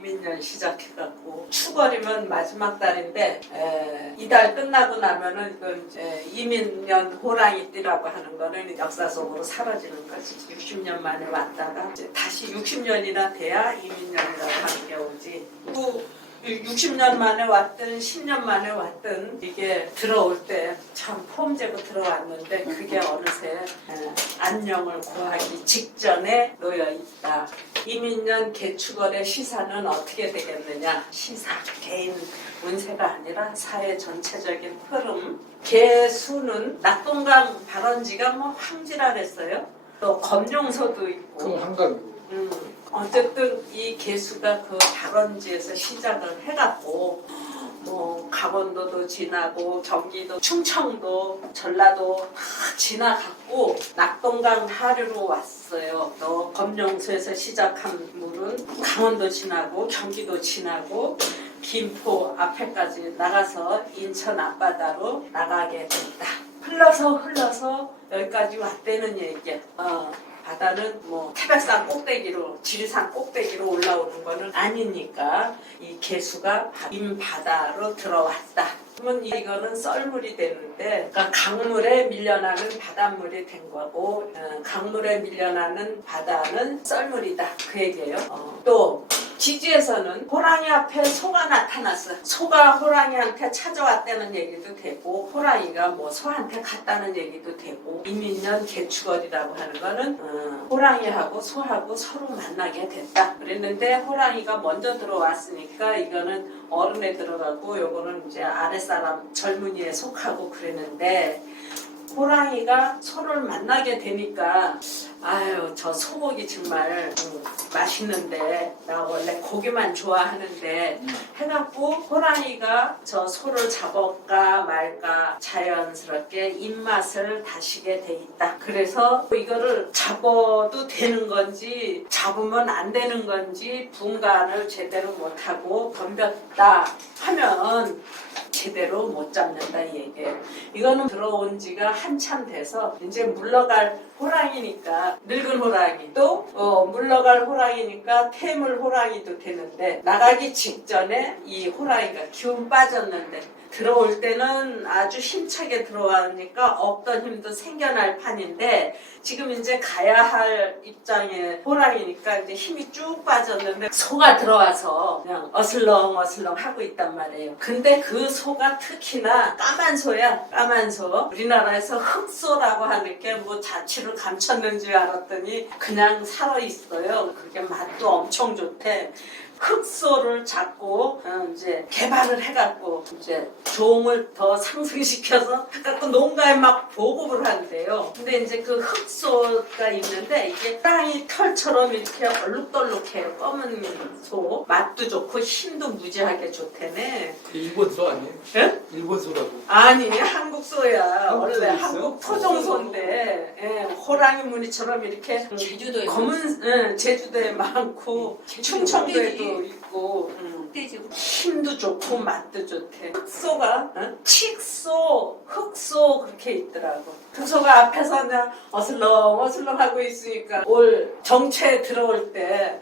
이민년 시작해갖고 추월이면 마지막 달인데 이달 끝나고 나면은 이건 이제 이민년 호랑이띠라고 하는 거는 역사 속으로 사라지는 거지. 60년 만에 왔다가 이제 다시 60년이나 돼야 이민년이라고 하는 게 오지. 60년 만에 왔든 10년 만에 왔든 이게 들어올 때 참 폼재고 들어왔는데 그게 어느새 안녕을 구하기 직전에 놓여있다. 이민년 개축월의 시사는 어떻게 되겠느냐. 시사, 개인 운세가 아니라 사회 전체적인 흐름. 개수는 낙동강 발원지가 뭐 황지라 그랬어요. 또 검룡소도 있고. 그건 한강이고. 어쨌든 이 개수가 그 발원지에서 시작을 해갖고 뭐 강원도도 지나고 경기도 충청도 전라도 다 지나갔고 낙동강 하류로 왔어요. 또 검룡소에서 시작한 물은 강원도 지나고 경기도 지나고 김포 앞에까지 나가서 인천 앞바다로 나가게 됐다. 흘러서 여기까지 왔다는 얘기야. 바다는 뭐 태백산 꼭대기로 지리산 꼭대기로 올라오는 거는 아니니까 이 개수가 인바다로 들어왔다. 그러면 이거는 썰물이 되는데 그러니까 강물에 밀려나는 바닷물이 된 거고 강물에 밀려나는 바다는 썰물이다 그 얘기예요. 또 지지에서는 호랑이 앞에 소가 나타났어. 소가 호랑이한테 찾아왔다는 얘기도 되고 호랑이가 뭐 소한테 갔다는 얘기도 되고 이민년 개축월이라고 하는 거는 호랑이하고 소하고 서로 만나게 됐다. 그랬는데 호랑이가 먼저 들어왔으니까 이거는 어른에 들어가고 요거는 이제 아랫사람 젊은이에 속하고 그랬는데 호랑이가 소를 만나게 되니까 아유 저 소고기 정말 맛있는데 나 원래 고기만 좋아하는데 해갖고 호랑이가 저 소를 잡을까 말까 자연스럽게 입맛을 다시게 돼 있다. 그래서 이거를 잡아도 되는 건지 잡으면 안 되는 건지 분간을 제대로 못하고 덤볐다 하면 제대로 못 잡는다 이 얘기예요. 이거는 들어온 지가 한참 돼서 이제 물러갈 호랑이니까 늙은 호랑이 또 물러갈 호랑이니까 태물 호랑이도 되는데 나가기 직전에 이 호랑이가 기운 빠졌는데 들어올 때는 아주 힘차게 들어가니까 없던 힘도 생겨날 판인데 지금 이제 가야 할 입장의 호랑이니까 이제 힘이 쭉 빠졌는데 소가 들어와서 그냥 어슬렁어슬렁 하고 있단 말이에요. 근데 그 소가 특히나 까만 소야. 까만 소. 우리나라에서 흑소라고 하는 게 뭐 자취를 감췄는 줄 알았더니 그냥 살아있어요. 그게 맛도 엄청 좋대. 흑소를 잡고 이제 개발을 해갖고 이제 종을 더 상승시켜서 해갖고 농가에 막 보급을 한대요. 근데 이제 그 흑소가 있는데 이게 호랑이 털처럼 이렇게 얼룩덜룩해요. 검은 소. 맛도 좋고 힘도 무지하게 좋대네. 일본 소 아니에요? 예? 일본 소라고. 아니 한국 소야. 한국 원래 소 한국 있어요? 토종소인데 호랑이 무늬처럼 이렇게 제주도에 검은 제주도에 많고 충청도에도 있고 힘도 좋고 맛도 좋대. 흑소가 칙소, 흑소 그렇게 있더라고. 그 소가 앞에서 그냥 어슬렁어슬렁 하고 있으니까 올 정체에 들어올 때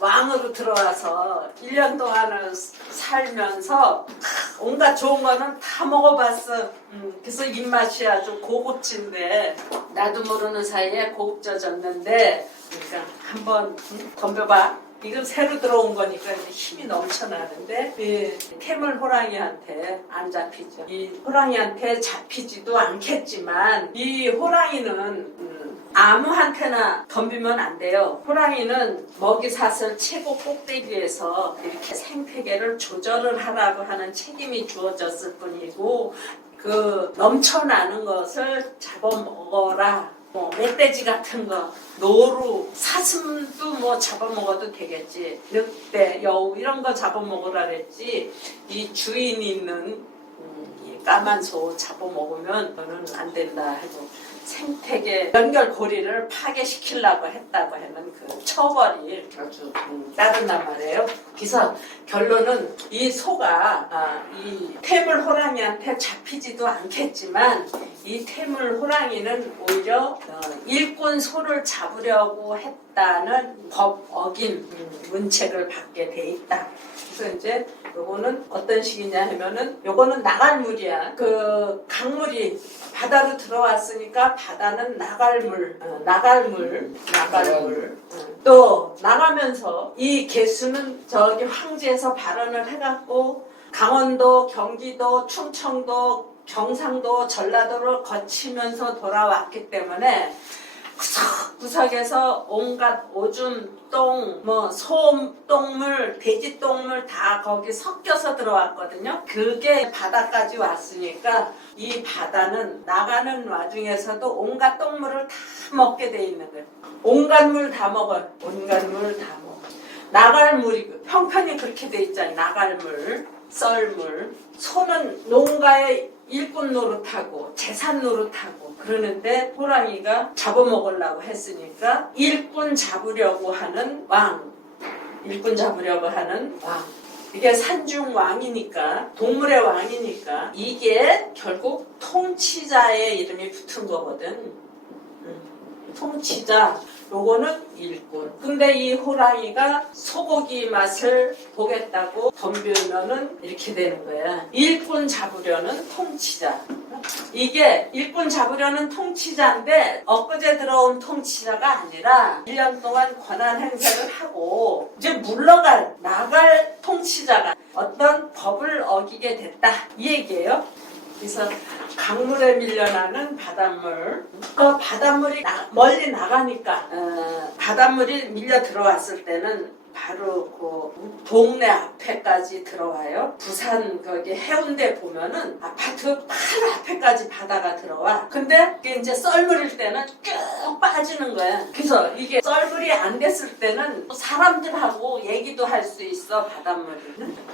왕으로 들어와서 1년 동안을 살면서 온갖 좋은 거는 다 먹어봤어. 그래서 입맛이 아주 고급진데 나도 모르는 사이에 고급져졌는데 그러니까 한번 덤벼봐. 이건 새로 들어온 거니까 힘이 넘쳐나는데 태물 호랑이한테 안 잡히죠. 이 호랑이한테 잡히지도 않겠지만 이 호랑이는 아무한테나 덤비면 안 돼요. 호랑이는 먹이사슬 최고 꼭대기에서 이렇게 생태계를 조절을 하라고 하는 책임이 주어졌을 뿐이고 그 넘쳐나는 것을 잡아먹어라. 뭐 멧돼지 같은 거, 노루, 사슴도 뭐 잡아먹어도 되겠지. 늑대, 여우 이런 거 잡아먹으라 그랬지. 이 주인 있는 이 까만 소 잡아먹으면 그거는 안 된다 하고 생태계 연결고리를 파괴시키려고 했다고 하는 그 처벌이 아주 따른단 말이에요. 그래서 결론은 이 소가 이 태물 호랑이한테 잡히지도 않겠지만 이 태물 호랑이는 오히려 일꾼 소를 잡으려고 했다는 법 어긴 문책을 받게 돼 있다. 그래서 이제 요거는 어떤 식이냐 하면은 요거는 나갈물이야. 그 강물이 바다로 들어왔으니까 바다는 나갈물. 또 나가면서 이 개수는 저기 황지에서 발언을 해갖고 강원도, 경기도, 충청도, 경상도, 전라도를 거치면서 돌아왔기 때문에 구석구석에서 온갖 오줌, 똥, 소똥물, 돼지똥물 다 거기 섞여서 들어왔거든요. 그게 바다까지 왔으니까 이 바다는 나가는 와중에서도 온갖 똥물을 다 먹게 돼 있는 거예요. 온갖 물 다 먹어요. 온갖 물 다 먹어. 나갈 물이 형편이 그렇게 돼 있잖아요. 나갈 물, 썰물. 소는 농가에 일꾼 노릇하고 재산 노릇하고 그러는데 호랑이가 잡아먹으려고 했으니까 일꾼 잡으려고 하는 왕. 이게 산중 왕이니까 동물의 왕이니까 이게 결국 통치자의 이름이 붙은 거거든. 통치자. 요거는 일꾼. 근데 이 호랑이가 소고기 맛을 보겠다고 덤비면은 이렇게 되는 거야. 일꾼 잡으려는 통치자. 이게 일꾼 잡으려는 통치자인데 엊그제 들어온 통치자가 아니라 1년 동안 권한 행세를 하고 이제 나갈 통치자가 어떤 법을 어기게 됐다. 이 얘기예요. 그래서 강물에 밀려나는 바닷물. 그 바닷물이 멀리 나가니까 바닷물이 밀려 들어왔을 때는 바로 그 동네 앞에까지 들어와요. 부산 거기 해운대 보면은 아파트 바로 앞에까지 바다가 들어와. 근데 이게 이제 썰물일 때는 쭉 빠지는 거야. 그래서 이게 썰물이 안 됐을 때는 사람들하고 얘기도 할 수 있어. 바닷물이.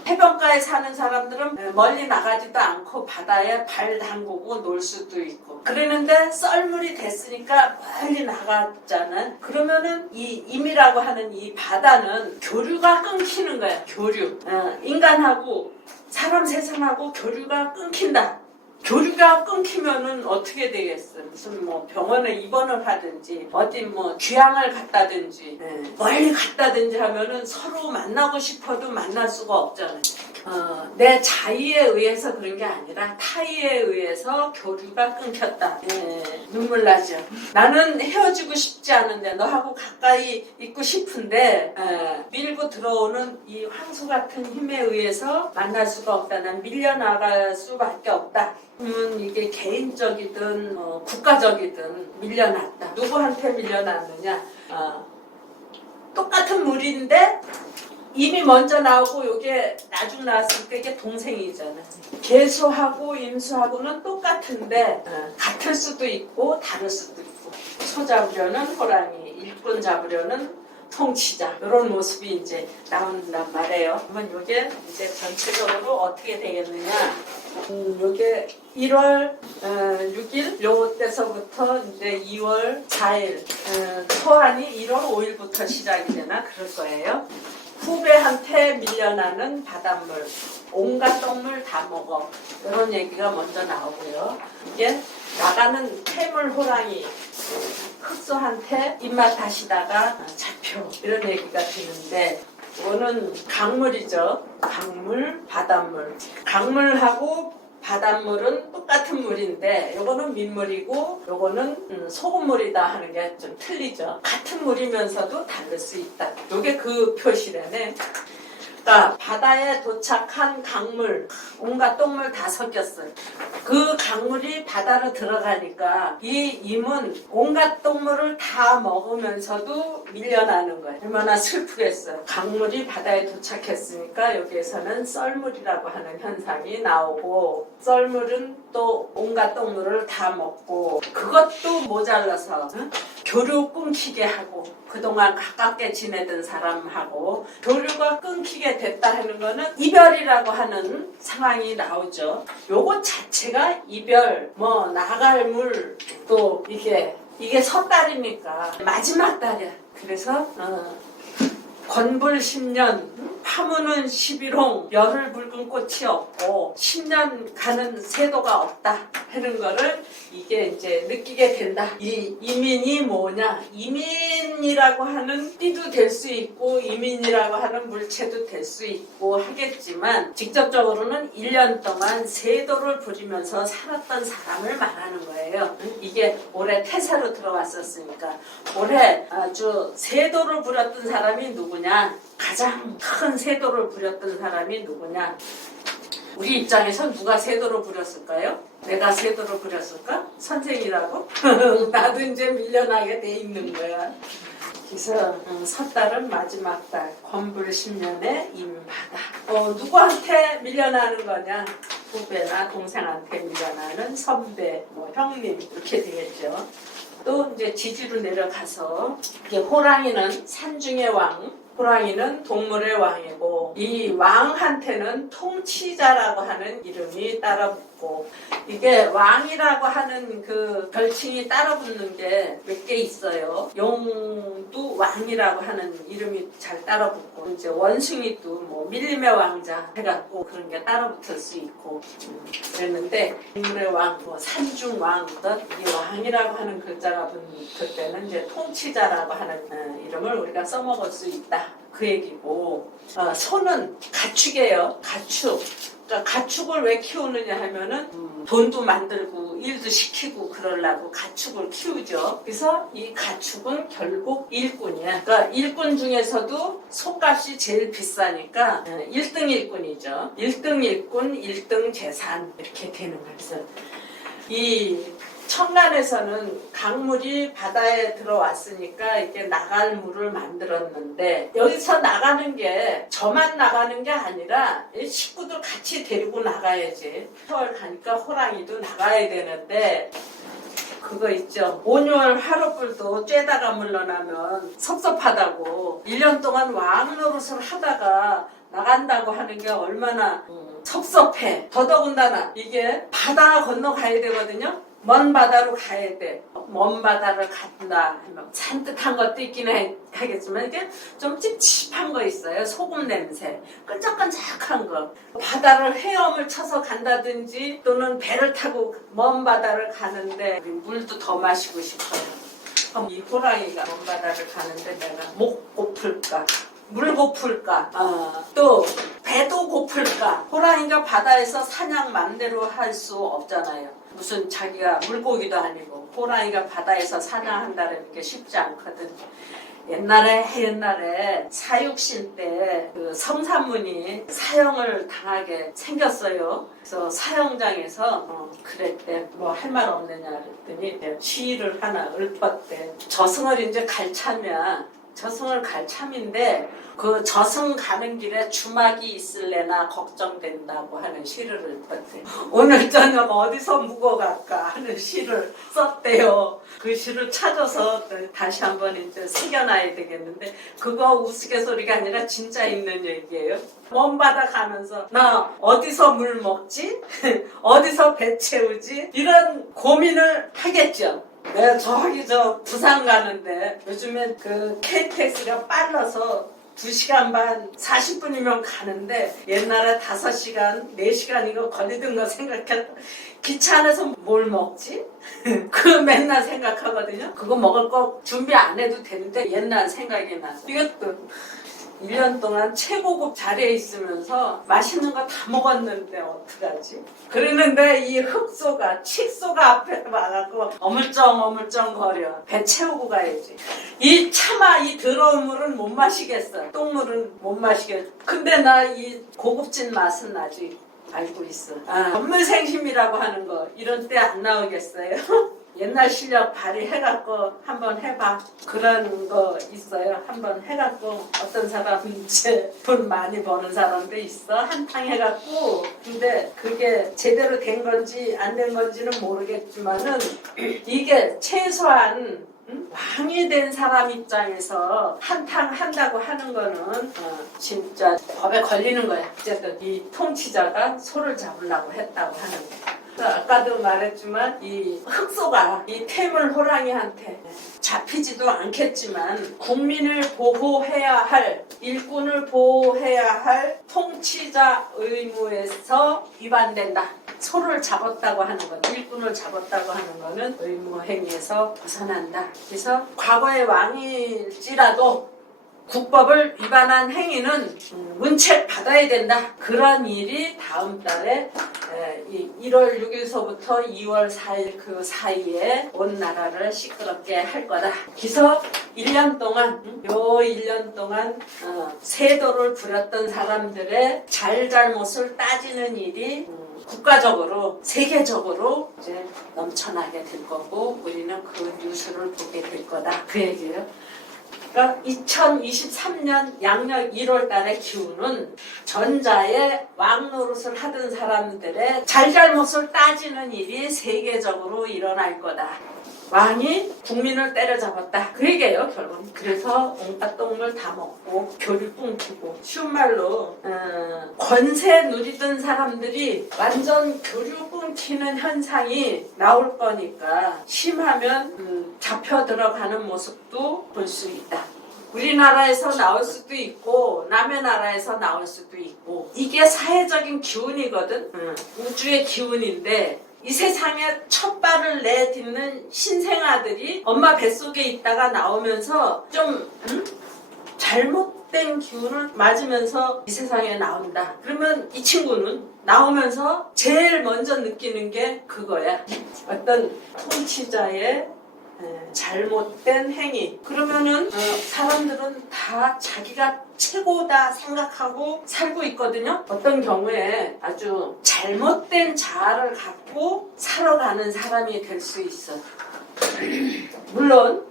해변가에 사는 사람들은 멀리 나가지도 않고 바다에 발 담그고 놀 수도 있고. 그러는데 썰물이 됐으니까 멀리 나갔잖아. 그러면은 이 임이라고 하는 이 바다는 교류가 끊기는 거야. 교류. 인간하고 사람 세상하고 교류가 끊긴다. 교류가 끊기면은 어떻게 되겠어? 무슨 병원에 입원을 하든지 어디 귀향을 갔다든지 멀리 갔다든지 하면은 서로 만나고 싶어도 만날 수가 없잖아요. 내 자의에 의해서 그런 게 아니라 타의에 의해서 교류가 끊겼다. 눈물 나죠. 나는 헤어지고 싶지 않은데 너하고 가까이 있고 싶은데 밀고 들어오는 이 황소 같은 힘에 의해서 만날 수가 없다. 난 밀려나갈 수밖에 없다. 이게 개인적이든 국가적이든 밀려났다. 누구한테 밀려났느냐? 똑같은 물인데 임이 먼저 나오고 이게 나중 나왔으니까 이게 동생이잖아. 개수하고 임수하고는 똑같은데 같을 수도 있고 다를 수도 있고. 소 잡으려는 호랑이, 일꾼 잡으려는 통치자, 이런 모습이 이제 나온단 말이에요. 그러면 이게 이제 전체적으로 어떻게 되겠느냐? 이게 1월 6일 요때서부터 이제 2월 4일 소환이 1월 5일부터 시작이 되나 그럴 거예요. 후배한테 밀려나는 바닷물, 온갖 똥물 다 먹어. 이런 얘기가 먼저 나오고요. 이게 나가는 태물 호랑이, 흑소한테 입맛 다시다가 잡혀. 이런 얘기가 드는데 이거는 강물이죠. 강물, 바닷물. 강물하고 바닷물은 똑같은 물인데 요거는 민물이고 요거는 소금물이다 하는 게 좀 틀리죠. 같은 물이면서도 다를 수 있다. 요게 그 표시라네. 그러니까 바다에 도착한 강물, 온갖 똥물 다 섞였어요. 그 강물이 바다로 들어가니까 이 임은 온갖 똥물을 다 먹으면서도 밀려나는 거예요. 얼마나 슬프겠어요. 강물이 바다에 도착했으니까 여기에서는 썰물이라고 하는 현상이 나오고, 썰물은 또 온갖 똥물을 다 먹고 그것도 모자라서 교류 끊기게 하고, 그동안 가깝게 지내던 사람하고 교류가 끊기게 됐다 하는 거는 이별이라고 하는 상황이 나오죠. 요거 자체가 이별, 나갈물, 또 이게 설달이니까 마지막 달이야. 그래서 권불 10년 파무는 11홍 열을 붉은 꽃이 없고 10년 가는 새도가 없다 하는 거를 이게 이제 느끼게 된다. 이 이민이 뭐냐? 이민이라고 하는 띠도 될 수 있고 이민이라고 하는 물체도 될 수 있고 하겠지만 직접적으로는 1년 동안 세도를 부리면서 살았던 사람을 말하는 거예요. 이게 올해 태사로 들어왔었으니까 올해 아주 세도를 부렸던 사람이 누구냐? 가장 큰 세도를 부렸던 사람이 누구냐? 우리 입장에서 누가 세도를 부렸을까요? 내가 세도를 부렸을까? 선생이라고? 나도 이제 밀려나게 돼 있는 거야. 그래서 섣달은 마지막 달 권불 10년에 임바다. 누구한테 밀려나는 거냐? 후배나 동생한테 밀려나는 선배, 뭐 형님 이렇게 되겠죠. 또 이제 지지로 내려가서 이게 호랑이는 산중의 왕, 호랑이는 동물의 왕이고 이 왕한테는 통치자라고 하는 이름이 따라붙고 이게 왕이라고 하는 그 별칭이 따라붙는 게 몇 개 있어요. 용도 왕이라고 하는 이름이 잘 따라붙고 이제 원숭이도 뭐 밀림의 왕자 해갖고 그런 게 따라붙을 수 있고 그랬는데 동물의 왕, 뭐 산중 왕, 이 왕이라고 하는 글자가 붙을 때는 이제 통치자라고 하는 이름을 우리가 써먹을 수 있다. 그 얘기고 소는 가축이에요. 가축. 그러니까 가축을 왜 키우느냐 하면은 돈도 만들고 일도 시키고 그러려고 가축을 키우죠. 그래서 이 가축은 결국 일꾼이야. 그러니까 일꾼 중에서도 소값이 제일 비싸니까 1등 일꾼이죠. 1등 일꾼, 1등 재산 이렇게 되는 거예요. 그래서 이 청간에서는 강물이 바다에 들어왔으니까 이렇게 나갈 물을 만들었는데 여기서 나가는 게 저만 나가는 게 아니라 식구들 같이 데리고 나가야지. 서울 가니까 호랑이도 나가야 되는데 그거 있죠. 온열 하룻불도 쬐다가 물러나면 섭섭하다고 1년 동안 왕 노릇을 하다가 나간다고 하는 게 얼마나 섭섭해. 더더군다나 이게 바다 건너가야 되거든요. 먼 바다로 가야 돼. 먼 바다를 간다 하면 산뜻한 것도 있긴 하겠지만 이게 좀 찝찝한 거 있어요. 소금 냄새, 끈적끈적한 거. 바다를 헤엄을 쳐서 간다든지 또는 배를 타고 먼 바다를 가는데 물도 더 마시고 싶어요. 그럼 이 호랑이가 먼 바다를 가는데 내가 목 고플까? 물 고플까? 또 배도 고플까? 호랑이가 바다에서 사냥 맘대로 할 수 없잖아요. 무슨 자기가 물고기도 아니고 호랑이가 바다에서 사냥한다는 게 쉽지 않거든. 옛날에 사육신 때 그 성산문이 사형을 당하게 생겼어요. 그래서 사형장에서 그랬대. 뭐 할 말 없느냐 그랬더니 시를 하나 읊었대. 저승을 이제 갈 참이야. 저승을 갈 참인데 그 저승 가는 길에 주막이 있을래나 걱정된다고 하는 시를 읊었대. 오늘 저녁 어디서 묵어갈까 하는 시를 썼대요. 그 시를 찾아서 다시 한번 이제 새겨놔야 되겠는데 그거 우스갯소리가 아니라 진짜 있는 얘기예요. 먼 바다 가면서 나 어디서 물 먹지? 어디서 배 채우지? 이런 고민을 하겠죠. 내가 저기 부산 가는데 요즘엔 그 KTX가 빨라서 2시간 반 40분이면 가는데 옛날에 5시간 4시간 이거 걸리던 거 생각했다. 기차 안에서 뭘 먹지? 그 맨날 생각하거든요. 그거 먹을 거 준비 안 해도 되는데 옛날 생각이 나서 이것도 1년 동안 최고급 자리에 있으면서 맛있는 거 다 먹었는데 어떡하지? 그러는데 이 흑소가, 칙소가 앞에 와갖고 어물쩡 거려. 배 채우고 가야지. 이 차마 이 더러운 물은 못 마시겠어. 똥물은 못 마시겠어. 근데 나 이 고급진 맛은 아직 알고 있어. 전물생심이라고 하는 거 이런 때 안 나오겠어요? 옛날 실력 발휘해갖고 한번 해봐. 그런 거 있어요. 한번 해갖고 어떤 사람 이제 돈 많이 버는 사람도 있어. 한탕 해갖고. 근데 그게 제대로 된 건지 안 된 건지는 모르겠지만은 이게 최소한 왕이 된 사람 입장에서 한탕 한다고 하는 거는 진짜 법에 걸리는 거야. 어쨌든 이 통치자가 소를 잡으려고 했다고 하는 거야. 아까도 말했지만 이 흑소가 이 태물 호랑이한테 잡히지도 않겠지만 국민을 보호해야 할, 일꾼을 보호해야 할 통치자 의무에서 위반된다. 소를 잡았다고 하는 건, 일꾼을 잡았다고 하는 거는 의무 행위에서 벗어난다. 그래서 과거의 왕일지라도 국법을 위반한 행위는 문책 받아야 된다. 그런 일이 다음 달에 1월 6일서부터 2월 4일 그 사이에 온 나라를 시끄럽게 할 거다. 그래서 1년 동안 세도를 부렸던 사람들의 잘잘못을 따지는 일이 국가적으로 세계적으로 이제 넘쳐나게 될 거고 우리는 그 뉴스를 보게 될 거다. 그 얘기예요. 그러니까 2023년 양력 1월 달의 기운은 전자의 왕 노릇을 하던 사람들의 잘잘못을 따지는 일이 세계적으로 일어날 거다. 왕이 국민을 때려잡았다. 그 얘기예요, 결국. 그래서 온갖 똥을 다 먹고 교류 끊기고 쉬운 말로 권세 누리던 사람들이 완전 교류 끊기는 현상이 나올 거니까 심하면 잡혀 들어가는 모습도 볼 수 있다. 우리나라에서 나올 수도 있고 남의 나라에서 나올 수도 있고 이게 사회적인 기운이거든. 우주의 기운인데 이 세상에 첫 발을 내딛는 신생아들이 엄마 뱃속에 있다가 나오면서 좀 잘못된 기운을 맞으면서 이 세상에 나온다. 그러면 이 친구는 나오면서 제일 먼저 느끼는 게 그거야. 어떤 통치자의 잘못된 행위. 그러면은 사람들은 다 자기가 최고다 생각하고 살고 있거든요. 어떤 경우에 아주 잘못된 자아를 갖고 살아가는 사람이 될 수 있어. 물론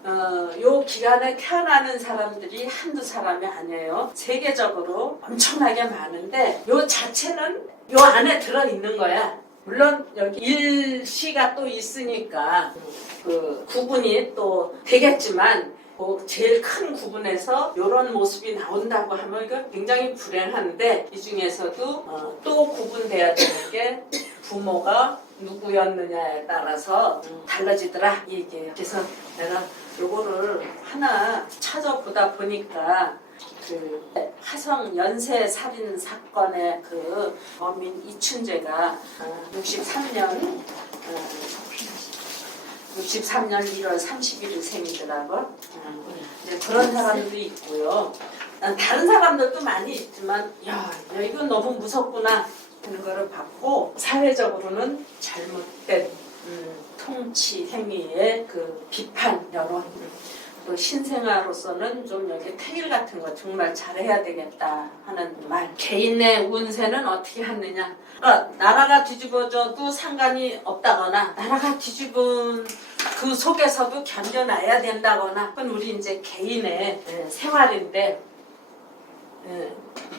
요 기간에 태어나는 사람들이 한두 사람이 아니에요. 세계적으로 엄청나게 많은데 요 자체는 요 안에 들어있는 거야. 물론 여기 일시가 또 있으니까 그 구분이 또 되겠지만 제일 큰 구분에서 이런 모습이 나온다고 하면 이거 굉장히 불행한데 이 중에서도 또 구분돼야 되는 게 부모가 누구였느냐에 따라서 달라지더라 이 얘기예요. 그래서 내가 요거를 하나 찾아보다 보니까 그 화성 연쇄 살인 사건의 그 범인 이춘재가 63년 1월 31일 생이더라고. 그런 사람도 있고요. 다른 사람들도 많이 있지만 야 이건 너무 무섭구나 하는 거를 봤고 사회적으로는 잘못된 통치 행위의 그 비판 여론 또 신생아로서는 좀 여기 태일 같은 거 정말 잘해야 되겠다 하는 말. 개인의 운세는 어떻게 하느냐. 그러니까 나라가 뒤집어져도 상관이 없다거나 나라가 뒤집은 그 속에서도 견뎌놔야 된다거나 그건 우리 이제 개인의 생활인데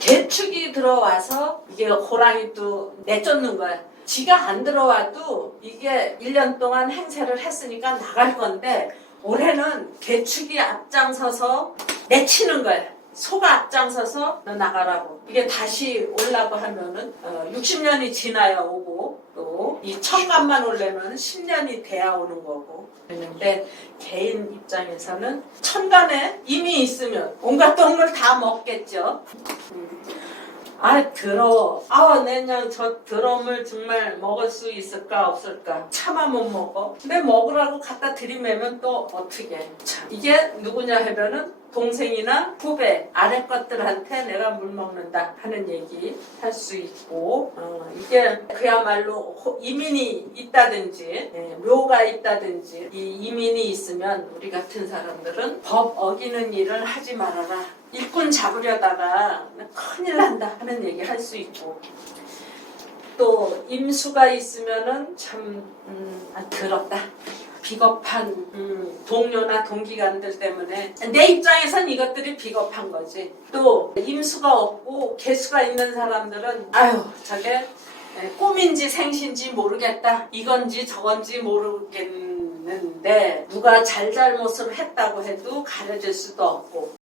개축이 들어와서 이게 호랑이도 내쫓는 거야. 지가 안 들어와도 이게 1년 동안 행세를 했으니까 나갈 건데 올해는 개축이 앞장서서 내치는 거야. 소가 앞장서서 너 나가라고. 이게 다시 오려고 하면은 60년이 지나야 오고 또 이 천간만 오려면 10년이 돼야 오는 거고 그런데 개인 입장에서는 천간에 이미 있으면 온갖 똥을 다 먹겠죠. 더러워. 내년 저 더러움을 정말 먹을 수 있을까 없을까? 차마 못 먹어. 근데 먹으라고 갖다 들이매면 또 어떻게? 이게 누구냐 하면은 동생이나 후배, 아래 것들한테 내가 물 먹는다 하는 얘기 할 수 있고 이게 그야말로 이민이 있다든지 묘가 있다든지 이 이민이 있으면 우리 같은 사람들은 법 어기는 일을 하지 말아라. 일꾼 잡으려다가 큰일 난다 하는 얘기 할 수 있고 또 임수가 있으면은 참 더럽다. 비겁한 동료나 동기관들 때문에 내 입장에선 이것들이 비겁한 거지. 또 임수가 없고 개수가 있는 사람들은 저게 꿈인지 생신지 모르겠다. 이건지 저건지 모르겠는 있는데 누가 잘잘못을 했다고 해도 가려질 수도 없고